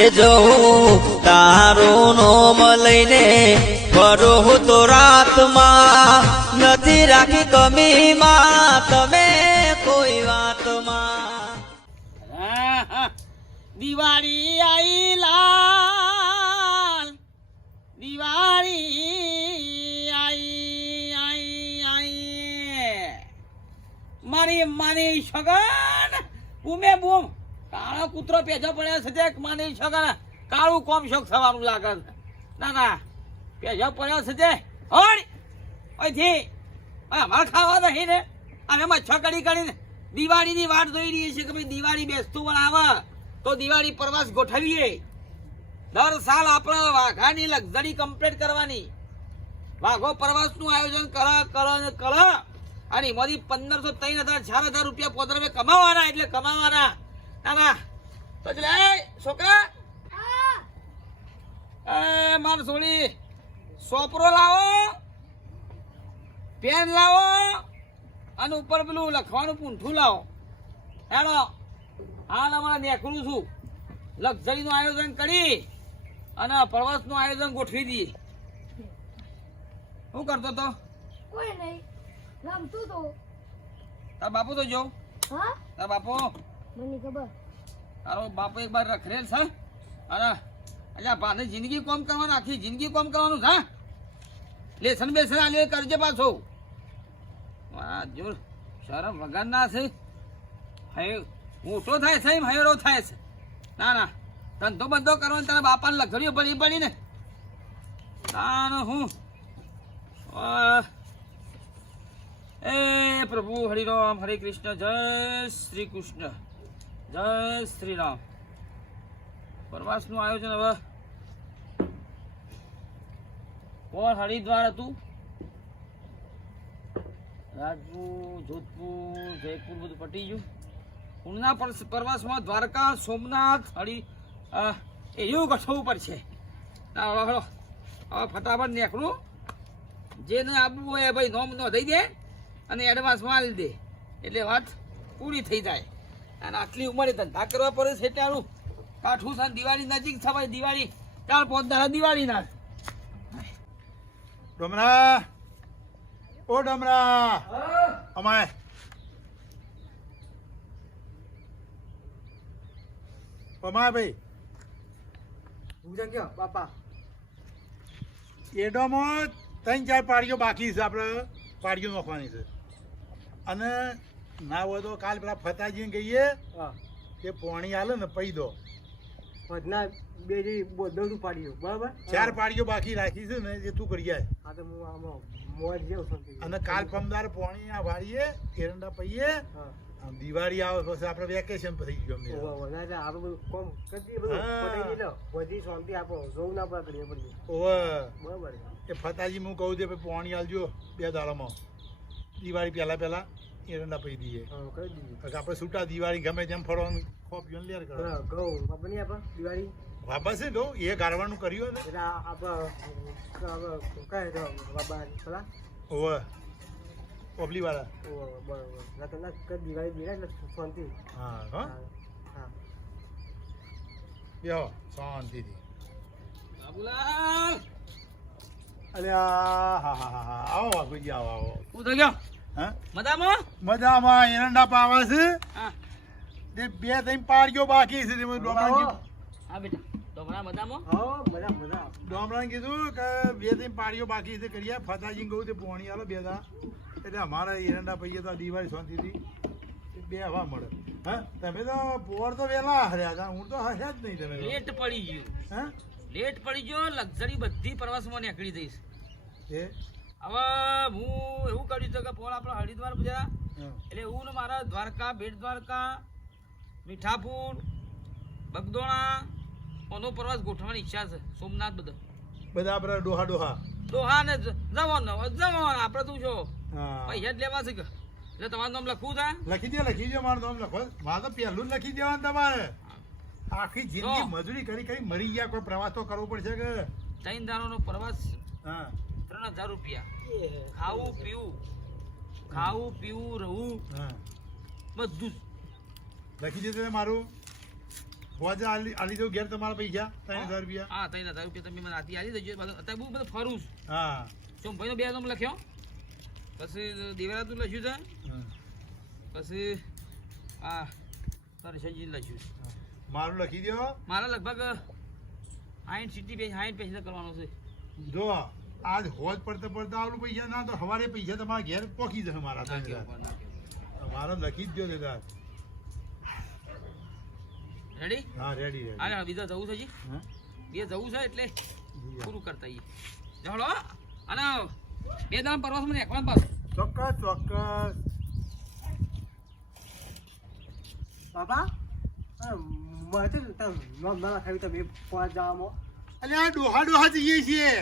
એ જો તારું નોમ લઈને ફરું તો રાતમાં નથી રાખી કમીમાં તમે કોઈ વાતમાં. દિવાળી આઈ લાલ, દિવાળી આઈ આઈ આઈ મારી માની સગન ઉમે બૂમ કાળો કૂતરો પેજો પડ્યો છે તે માની સગન કાળું કોમ શોખ થવાનું લાગે છે. ના ના પેજો પડ્યો છે તે હોડ ઓયથી અમારે ખાવા નહીં ને અને મચ્છર કડી કરીને દિવાળીની વાટ જોઈ રહી છે કે ભાઈ દિવાળી બેસતું પણ આવે તો દિવાળી પ્રવાસ ગોઠવીએ. દર સાલ આપણે વાઘાની લક્ઝરી કમ્પ્લીટ કરવાની. વાઘો પ્રવાસ નું આયોજન કર અને એમાંથી 1500 3000 4000 રૂપિયા પોતરે કમાવાના એટલે કમાવાના. ના તો છોકરા માર સોળી સોપરો લાવો, પેન લાવો અને ઉપર પેલું લખવાનું પૂંઠું લાવો. હેલો હાલ અમારે નીકળું છું. લક્ઝરી નું આયોજન કરી અને પ્રવાસ નું આયોજન ગોઠવી દઈએ. શું કરતો તો? કોઈ નહીં, રમતું તો. તાર બાપુ તો જો. હા તાર બાપુ મને ખબર. તારો બાપુ એક વાર રખરેલ છે અને અલ્યા ભાને જિંદગી કોમ કરવાનું, આખી જિંદગી કોમ કરવાનું છે. લેસન બેસન આલ્યો કરજે પાછો. જો શરમ વગર ના છે. મોટો થાય છે એમ હૈરો થાય છે. ના ના ધંધો બંધો કરવાનો તારા બાપાને લખડીઓ પડી પડી ને. ના હું એ પ્રભુ હરિરામ હરે કૃષ્ણ જય શ્રી કૃષ્ણ જય શ્રી રામ. પ્રવાસ નું આયોજન હવે કોણ હરિદ્વાર હતું, રાજપુર જોધપુર જયપુર બધું પટી ગયું. ઉના પ્રવાસમાં દ્વારકા સોમનાથ એવું ગઠવું પડશે. હવે ફટાફટ નીકળું. જેને આપવું હોય ભાઈ નોમ નો દઈ દે અને એડવાન્સમાં આલી દે એટલે વાત પૂરી થઈ જાય. અને આટલી ઉંમરે ધંધા કરવા પડે છે એટલે આનું કાઠું છે. દિવાળી નજીક થવાય, દિવાળી 4-5 દાડા દિવાળી ના. ડમરા ઓ ડમરા અમાય અમાય ભાઈ ગયો બાપા એડોમાં 3-4 પાડીઓ બાકી છે. આપણે પાડીઓ નાખવાની છે અને ના હોય તો કાલ પેલા ફતાજીને કહીએ કે પોણી હાલે ને પૈ દો. ના બે દોડું પાડ્યું બરાબર. 4 પાડીઓ બાકી રાખી છે ને એ તું કરી જાય. હા તો હું આમાં મોજ જેવું અને કાલ પમદાર પોણી આ વાળીએ એરંડા પૈએ. દિવાળી આવે પછી આપણે વેકેશન થઈ ગયું. બધી શાંતિ આપો જોવું ના પડે કરીએ પડીએ બરાબર. એ ફતાજી હું કહું છું પોણી આલજો 2 દાડામાં. દિવાળી પહેલા એરંડા પૈ દઈએ. આપણે છૂટા દિવાળી ગમે તેમ ફરવાનું ખોપ લેર કરો. ઘઉં બની આપણે દિવાળી બાબા છે તો એ ગારવાનું કર્યું ને એટલે આપણે બાબા પેલા ઓવે ઓબલી વાળા બરોબર દિવાળી દિવાળી શાંતિ. હા હા બેહો શાંતિથી. બાબુલાલ અરે હા હા હા હા આવો બાપુજી આવો આવો. શું થઈ ગયો? હા મજામાં મજામાં. એરંડા પાવા છે હા તે 2-3 પાડીઓ બાકી છે. હા બેટા ડોમરા મજામાં. હા મજા મજા. ડોમરાને કીધું કે 2-3 પાડીઓ બાકી છે કરીએ. ફતાજીને કહું તે પોણી આલો 2 દા એટલે અમારા એરંડા પૈયે તો દિવાળી શાંતિથી 2 હવા મળે. હા તમે તો પોર તો વહેલા હર્યા હતા, હું તો હર્યા જ નહીં. તમે લેટ પડી ગયું. હા લેટ પડી ગયો. લક્ઝરી બધી પ્રવાસમાં નીકળી જઈશ. એ હવે હું એવું કર્યું છે કે પોળ આપણે હરિદ્વાર ગુજરાત એટલે એવું ને મારા દ્વારકા, બેટ દ્વારકા, મીઠાપુર, બગદોણા ઓનો પ્રવાસ ગોઠવવાની ઈચ્છા છે. સોમનાથ બધા આપણે ડોહા ડોહા ને જવાનું આપણે તું જો હા પૈસા જ લેવા છે કે એટલે તમારું નામ લખવું છે. લખી દો મારું નામ લખો. મારે તો પહેલું જ લખી દેવાનું તમારે. આખી જિંદગી મજૂરી કરી મરી ગયા. કોઈ પ્રવાસ તો કરવો પડશે કે. 3 દાડાનો પ્રવાસ હા 3000 રૂપિયા. ખાવું પીવું રહવું હા બધું જ લખી દેજો મારું. હોજે આલી દઉં ઘેર તમારા પૈસા 3000 રૂપિયા. હા 3000 રૂપિયા તમે મને આથી આલી દેજો. અત્યારે બહુ બધું ફરું છું. હા સોમભાઈનો 2 નામ લખ્યો, પછી દેવરાજનું લખ્યું છે, પછી આ તરસજી લખ્યું છે. મારું લખી દો. મારે લગભગ 60 પેજ કરવાનો છે. જો આજ હોજ પડતા આવડું પૈસા ના તો સવારે પૈસા તમારા ઘેર પોકી જશે મારા. નાખ્યો ઉપર, નાખ્યો. મારો લખી જ દો દાદા. રેડી? હા રેડી રેડી. હાલે બીજા જવું છે જી, હા? બે જવું છે એટલે પૂરું કરતા આવીએ. ચાલો અને 2 દામ પરવાસ મને એકવાર પાસ. ચોક્કસ ચોક્કસ. બાપા મને તો નામ ના લખાવી તમે પાંચ જવામાં અલે આ ડોહા જઈએ છીએ.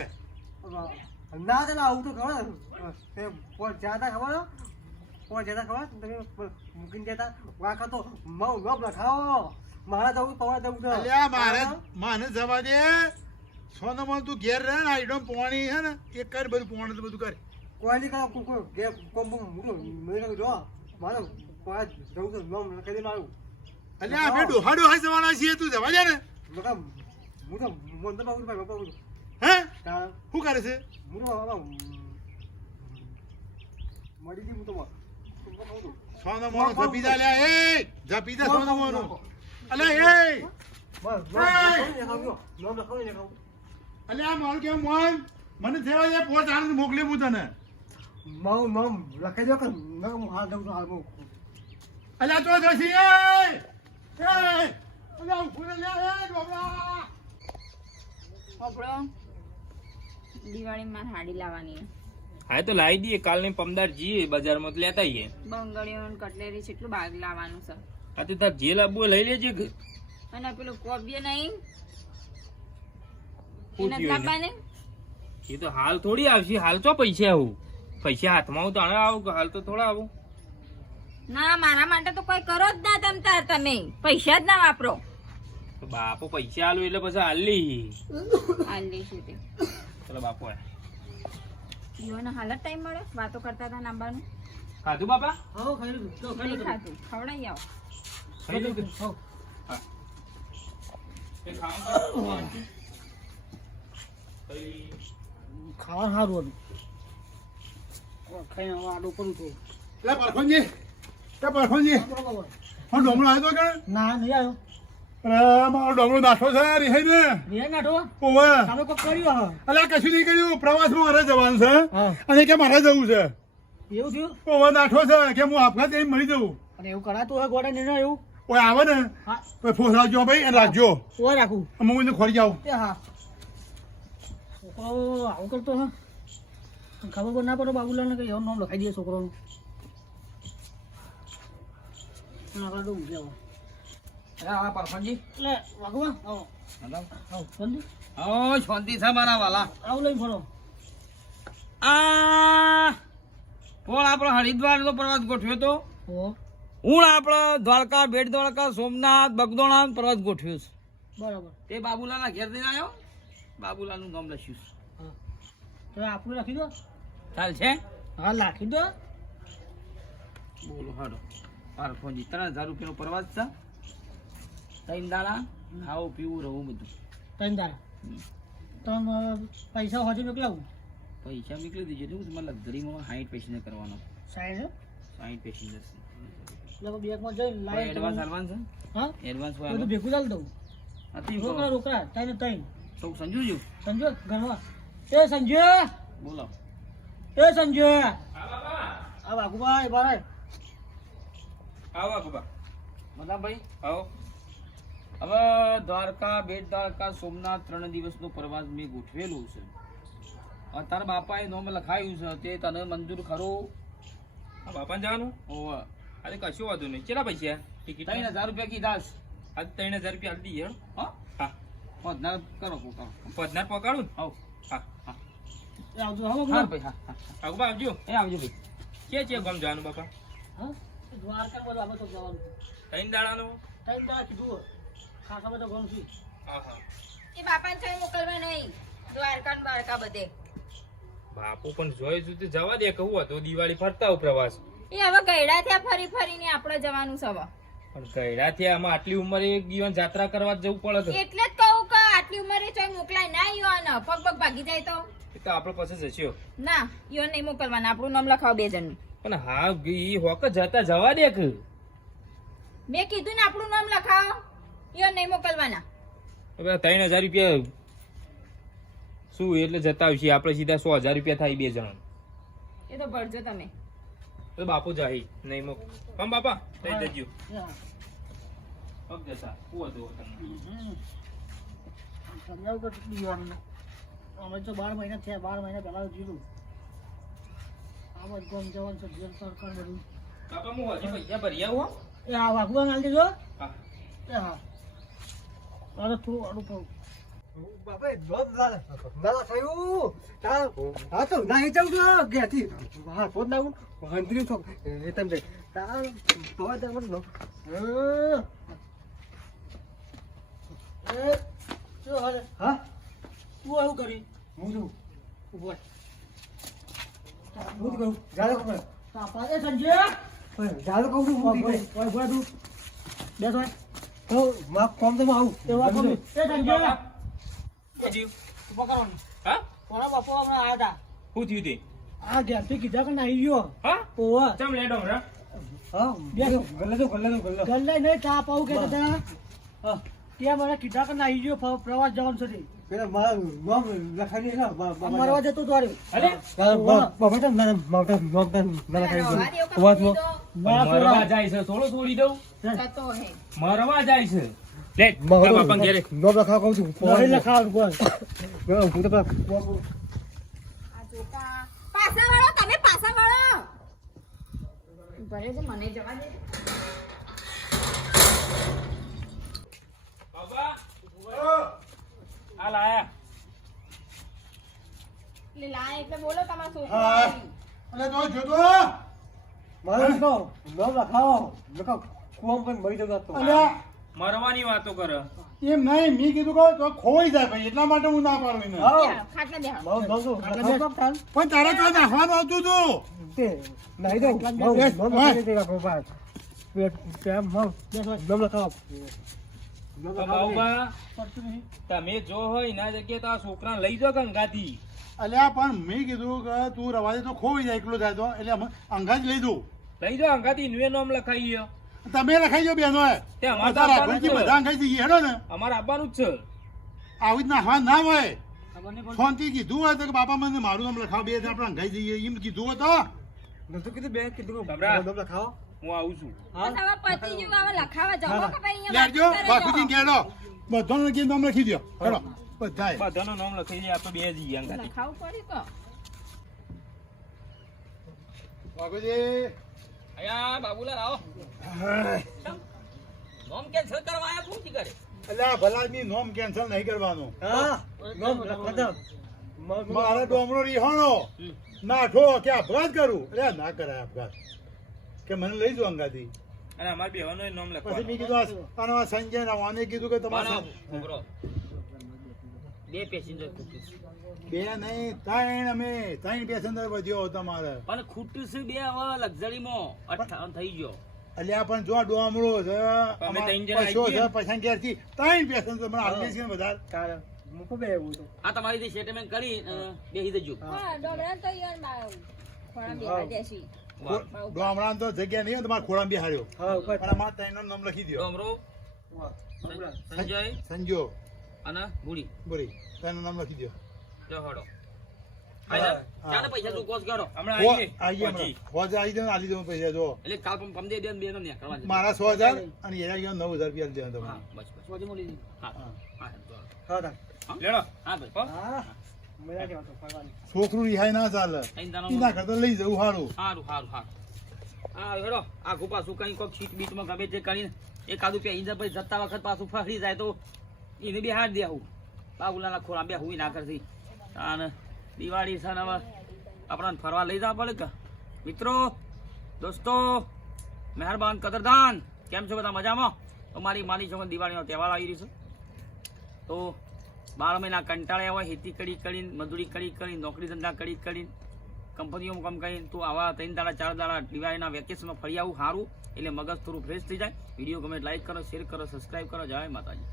ના તો આવું તો ખબર પાંચ જ્યાદા ખબર પાંચ જ્યાદા ખબર તમે મૂકીને જતા વાંખા તો નામ લખાવો. મારા જવું તમારે જવું છે. અલ્યા માને જવા દે. સોનામાં તું ઘેર રહે ને આઈડમ પોણી છે ને એ કર બધું પોણ બધું કર. કોઈ નહીં કરો કોઈ ગેપ કોમ મેં જો મારે પાંચ જવું છે નામ લખાઈ દે મારું. અલ્યા આપણે ડોહા જવાના છીએ તું જવા દે ને. મતલબ હું તો મંદર બાબુ ભાઈ બાપા હે તારા શું કરે છે? હું તો બાબા મળી ગઈ હું તો સોનામાં જપીદા લ્યા એ જપીદા સોનામાં. અલ્યા એ બસ નામ લખાવી ને કહું અલ્યા મારું કેવું મોહન મને સેવા દે. પોચ આનંદ મોકલી હું તને. મારું નામ લખાઈ દો કે હું હાલ દઉં છું હાલ હું અલ્યા તો જશી એ અલ્યા ઉભું રે લ્યા એ ડોબરા. આપણો દિવાળીમાં હાડી લાવવાની હા તો લાવી દઈએ. કાલની પમદાર જઈએ બજારમાં તો લેતા આવીએ. બંગડીઓ અને કટલેરી જેટલું બાગ લાવવાનું છે. હા તો તાર જે લાવવું હોય લઈ લેજે. અને પેલું કોબીએ નહીં શું એને થયું એને? લાવવાને એ તો હાલ થોડી આવશે. હાલ તો પૈસા આવું પૈસા હાથમાં આવું તો આવું કે હાલ તો થોડા આવું. ના મારા માટે તો કોઈ કરો જ ના તમ તાર તમે પૈસા જ ના વાપરો. તો બાપો પૈસા આલું એટલે પછી હાલ લઈ. હાલ લઈશું તે ચલો બાપો જીવોને હાલ જ ટાઈમ મળે વાતો કરતા હતા નાંબાનું ખાધું બાપા? હા ખાઈ લીધું નહીં ખાતું ખવડાવી આવો. ખાઈ લીધું? હા હા. એ ખાવાનું ખાવા સારું હતું ખાઈને આડો કરું છું લે પરખોનજી હા ડોમરો આવ્યો તો કે ના નહીં આવ્યો અરે મારો ડોમરો નાઠો છે રિહાઈ ને. રિયા નાઠો ઓવે તમે કોઈ કર્યું હા અલ્યા કશું નહીં કર્યું. પ્રવાસમાં મારે જવાનું છે હા અને કે મારે જવું છે. એવું થયું ઓવે નાઠો છે કે હું આપઘાત કરીને મરી જવું. અને એવું કરાતું હોય ગોડા નહીં એવું ઓય આવે ને હા તો ફોસરાવજો ભાઈ અને રાખજો. ઓય રાખું હું એને ખોરી જાઉં. એ હા છોકરો આવું કરતો હા ખબર પણ ના પડે બાબુલાલને કે એનું નામ લખાઈ દઈએ છોકરોનું આગળ તો ઊંઘી આવો હા પરફાનજી એટલે વાગવા આવો આવો જલ્દી શાંતિ છે મારા વાલા. આવું લઈને ફરો આ કોણ આપણો હરિદ્વારનો પ્રવાસ ગોઠવ્યો તો ઓ હું આપણો દ્વારકા બેટ દ્વારકા સોમનાથ બગદોણા પ્રવાસ ગોઠવ્યો છે. બરાબર તે બાબુલાલના ઘેર જઈને આવ્યો. બાબુલાલનું નામ લખ્યું છે. હા તો આપણું રાખી દો ચાલ છે હા રાખી દો બોલો હાડો પારફોનજી 3000 રૂપિયાનો પ્રવાસ છે. 3 દાડા ખાવું પીવું રહું બધું. ત્રણ દાડા તમે પૈસા હોજે મોકલાવું પૈસા નીકળી દીજો ને તમારે લક્ઝરીમાં 60 પેસેન્જર કરવાનો. સાહેબ 60 પેસેન્જર એટલે બેગમાં જઈ લાઈન એડવાન્સ હાલવાનું છે. હા એડવાન્સ બધું ભેગું ચાલ દઉં હતી રોકડા રોકડા ત્રણ ત્રણ તો સંજુજો સંજુ ઘરમાં એ સંજુ બોલો. એ સંજુ આ વાઘુભાઈ ભાઈ આવો બાપા. મદાભાઈ આવો. હવે દ્વારકા બેટ દ્વારકા સોમનાથ 3 દિવસનો પ્રવાસ મેં ગોઠવેલું છે. તારા બાપાએ નોમ લખાયું છે તે તને મંજૂર ખરું? આ બાપાને જવાનું? ઓવે. અરે કશું વાંધો નહીં. કેટલા પૈસા ટિકિટ? 3000 રૂપિયા કીધા છે. આજ 3000 રૂપિયા હાલ દઈએ. હા હા પધનાર કરો કરો. પધનાર પકાડું ને? આવ હા હા. એ આવજો હા હા બાબુ ભાઈ હા હા આગળ આવજો. એ આવજો ભાઈ. કે ગામ જવાનું બાપા? હા દ્વારકા બધું આપણે તો જવાનું 3 દાડાનો? ત્રણ દાડા કીધું ખાસા બધા ગમ છે હા હા. એ બાપાને છે મોકલવા નહીં દ્વારકા ને દ્વારકા બધે. બાપુ પણ જોઈશું તો જવા દે. કહું હતું દિવાળી ફરતા આવું પ્રવાસ. એ હવે ગયડા ત્યાં ફરી ફરીને આપણે જવાનું છે હવે. પણ ગયડાથી આમાં આટલી ઉંમરે એક જીવન જાત્રા કરવા જવું પડે તો એટલે જ કહું કે આટલી ઉંમરે ચોય મોકલાય ના યુવાન પગ પગ ભાગી જાય તો એ તો આપણે પાસે જશો ના યુવાન નહીં મોકલવાના આપણું નામ લખાવો 2 જણનું પણ હા ઈ હોક જતા જવા દે કે મેં કીધું ને આપણું નામ લખાવો યુવાન નહીં મોકલવાના હવે 3000 રૂપિયા શું એટલે જતા આવશે આપણે સીધા 100,000 રૂપિયા થાય 2 જણ એ તો ભરજો તમે તો બાપુ જાય નહીં મોક કમ બાપા લઈ જજો પગ જતા હું હતું સમજાવું કે દીવાનું અમે તો 12 મહિના થયા 12 મહિના પહેલા જીરું આમાં ગમ જવાનું છે જેલ સરકાર બધું બાપા હું હજી પૈસા ભરી આવું એ હા વાગવા આલી દેજો હા એ હા અરે થોડું આડું પાઉં બાપા દોમ ના થયું હા તો નહીં જાઉં છું ઘેરથી હા ફોન નાખું હંધરી છો એ તમે તાર તો તમે નો એ શું હાલે હા તું આવું કરી હું છું ઉભો હું કહું જાડો કપડે પાપા એ સંજય જાડો કહું છું હું કોઈ બોલ તું બેસ હોય તો માફ કોમ તો આવું એ વાત એ સંજય હજી ઉભો કરવાનું હા કોના બાપો હમણાં આયા હતા શું થયું તે આ ઘેરથી કીધા કે નાઈ ગયો હા ઓવા ચમ લેડો હમણાં હા ગલ્લે નહીં ચા પાઉં કે દાદા હા ત્યાં મને કીધા કે નાઈ ગયો પ્રવાસ જવાનું છે પેલા મારા નામ લખાડી છે મરવા જતો તો અરે અરે બાબા તો ના રવા દેવું મરવા જાય છે થોડું છોડી દઉં જતો હે મરવા જાય છે લે બાપા ઘેરે નામ લખાવ કહું છું લખાવ બોલ હું તો આ જોકા પાછા વળો તમે પાછા વળો ભલે છે મને જવા દે બાબા આ લાયા એટલે લાય એટલે બોલો તમારા છોકરો હા. અલે તો જોતો મારું તો નામ લખાવો લખાવ કોમ પણ મરી જતો હતો અલ્યા મરવાની વાતો કરે એમ નહીં મેં કીધું કે તો ખોઈ જાય ભાઈ એટલા માટે હું ના પાડું એને ખાટલા દે મારું નામ તો લખાવ પણ તારે તો નાખવાનું આવતું હતું તે નહીં દો નામ લખાડી દેગા ગોપાલ તેમ નામ લખાવ બાબા તમે જો હોય એના જગ્યાએ તો આ છોકરાને લઈ જાઓ ગંગાથી અલ્યા પણ મેં કીધું કે તું રવા દે તો ખોઈ જાય એકલો જાય તો એટલે અંગા જ લઈ દઉં લઈ જાઓ અંગાથી નું નામ લખાઈ ગયો તમે લખાઈ જાઓ બેનો તે અમારે તો તારા આપવાનું ઘરથી જ બધા અંગાઈ જઈએ હેડો ને અમારે આવવાનું જ છે આવી રીતના હા ના હોય શાંતિ કીધું હોય તો કે બાપા મને મારું નામ લખાવ બે આપણે અંગાઈ જઈએ એમ કીધું હોય તો નતું કીધું બે કીધું ગભરા. નામ લખાવો હું આવું છું બસ હવે પતિ જેવું હવે લખાવા જાઓ કે ભાઈ લેજો અહીંયા વાત બાપુજી કરે જાઓ. કહેલો બધાનું કીધું નામ લખી દો હેડો બધાય બધાનું નામ લખાઈ જાય આપણે બે જઈએ અંગાથી લખાવું પડે તો બાપુજી આયા બાબુલાલ આવો નોમ કેન્સલ કરવા આયા કોણ કરે અલ્યા ભલાદમી નોમ કેન્સલ નહીં કરવાનું હા નામ લખાવ મારા ડોમરો રીહાણો નાઠો કે આપઘાત કરું અરે ના કરાય આપઘાત કે મને લઈ જાઓ અંગાથી અને અમારે બેવાનું નામ પછી લખવાનું મેં કીધું આનો આ સંજય ને આને કીધું કે તમારે ઉભરો. બે પેસેન્જર ખૂટ્યું છે. બે નહીં ત્રણ પેસેન્જર વધ્યો તમારે પણ ખૂટ્યું છે બે હવે લક્ઝરીમાં 58 થઈ ગયો અલ્યા પણ જો ડોમરો છે અમે ત્રણ જણા પૈસો આવી છે ગયા. પૈસા ઘેરથી ત્રણ પેસેન્જર મને આટલી છે ને વધારે તારે મૂકો બે એવું તો આ તમારી જે સેટલમેન્ટ કરી બેહી જજો હા ડોબરા તો યાર ખોળા બેવા દેશી ડોમરા તો જગ્યા નહીં હોય, તમારે ખોળામાં બેહાડ્યો હા ઉપર અને મારા ત્રણનું નામ લખી દો ડોમરો સંજય સંજો અને ગુડી બોરી ત્રણનું નામ લખી દો જો હડો હા. ચાલો પૈસા તું કોસ કરો હમણાં હો, આવીએ આવીએ હમણાં. હોજે આવી જાઓ ને આલી દઉં પૈસા જો એટલે કાલ પમ દે દે બે ને કરવા મારા 100,000 અને એના ગયો 9,000 રૂપિયા દેવા હા તમારે બસ બસ હા હા. હા હા તાર લેડો હા ભાઈ હા મજા કે વાતો ફરવાની છોકરું રિહાઈ ના ચાલે અહીં તારો એના કરતા લઈ જવું સારું સારું સારું હા હા હેડો આખું પાછું કઈ કોઈક સીટ બીટમાં ગમે તે કરીને એકાદું પહેરી જાય પછી જતા વખત પાછું ફરી જાય તો એને બી હાર દે આવું બાબુલાના ખોળા બે હુઈ ના કરતી અને દિવાળી છે ને હવે આપણને ફરવા લઈ જવા પડે કે મિત્રો દોસ્તો મહેરબાન કદરદાન કેમ છો બધા મજામાં તો મારી માની છોકરી દિવાળીનો તહેવાર આવી રહ્યો છે તો 12 મહિના કંટાળ્યા હોય ખેતી કરી કરીને મજૂરી કરી કરીને નોકરી ધંધા કરી કરીને કંપનીઓમાં કામ કરીને તું આવા 3 દાડા 4 દાડા દિવાળીના વેકેશનમાં ફરી આવું સારું એટલે મગજ થોડું ફ્રેશ થઈ જાય. વિડીયો ગમે લાઈક કરો, શેર કરો, સબસ્ક્રાઈબ કરો. જય માતાજી.